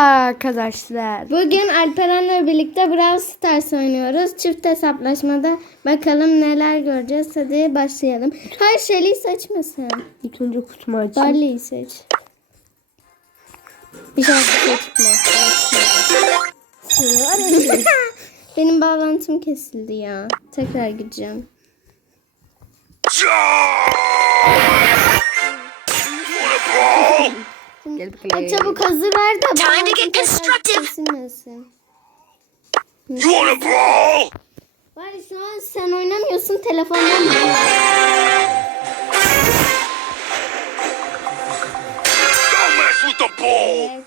Arkadaşlar. Bugün Alperen'le birlikte Brawl Stars oynuyoruz. Çift hesaplaşmada bakalım neler göreceğiz. Hadi başlayalım. Hayır Shelly'i seçmesin. İlk önce kutumu açayım. Barley'i seç. Bir şarkı seçme. Benim bağlantım kesildi ya. Tekrar gideceğim. Bakalım. çabuk hazır ver de Time to get constructive. You wanna brawl? Var şu an sen oynamıyorsun telefondan mı? Don't mess with the ball! Evet.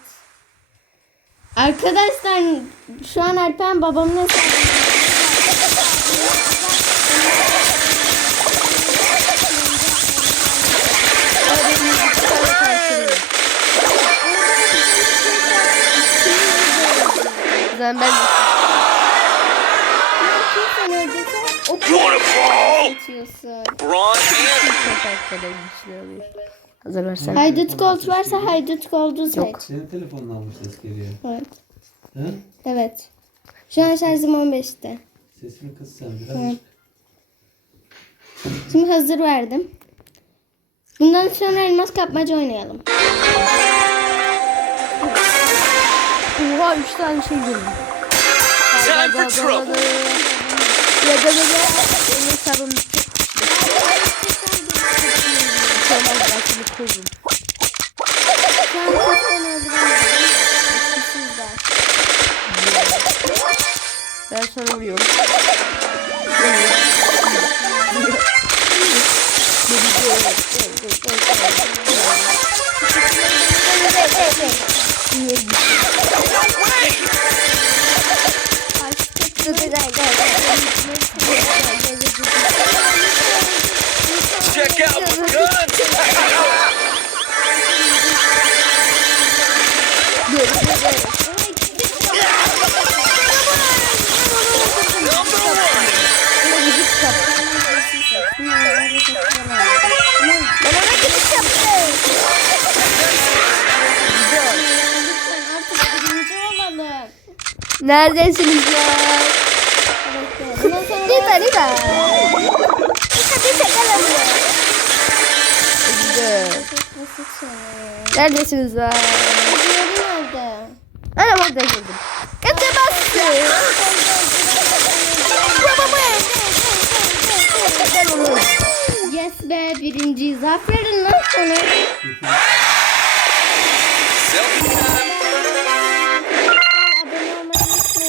Arkadaşlar şu an Alpen babamın and karakterleri düşünüyorum. Hazır versen. Haydut Gold varsa Haydut Gold'u seç. Yok. Senin telefonun almış ses geliyor. Evet. Ha? Evet. Şu an şarjım 15'te. Sesini kıs sen biraz. Evet. Şimdi hazır verdim. Bundan sonra elmas kapmaca oynayalım. Oha 3 tane şey gördüm. time for trouble. Ya da böyle benim hesabım çok Sonra belki bir an kimseyi öldüremiyorum. Eskisizler. Ben sonra vuruyorum. Check out the guns! Neredesiniz ya? Bundan sonra Lita lita. Güzel. basit şey. Neredesiniz lan? Diğeri nerede? Ana bak da girdim. Kaça bastı. Ben onu. Yes be birinci. Zaferin lan sana.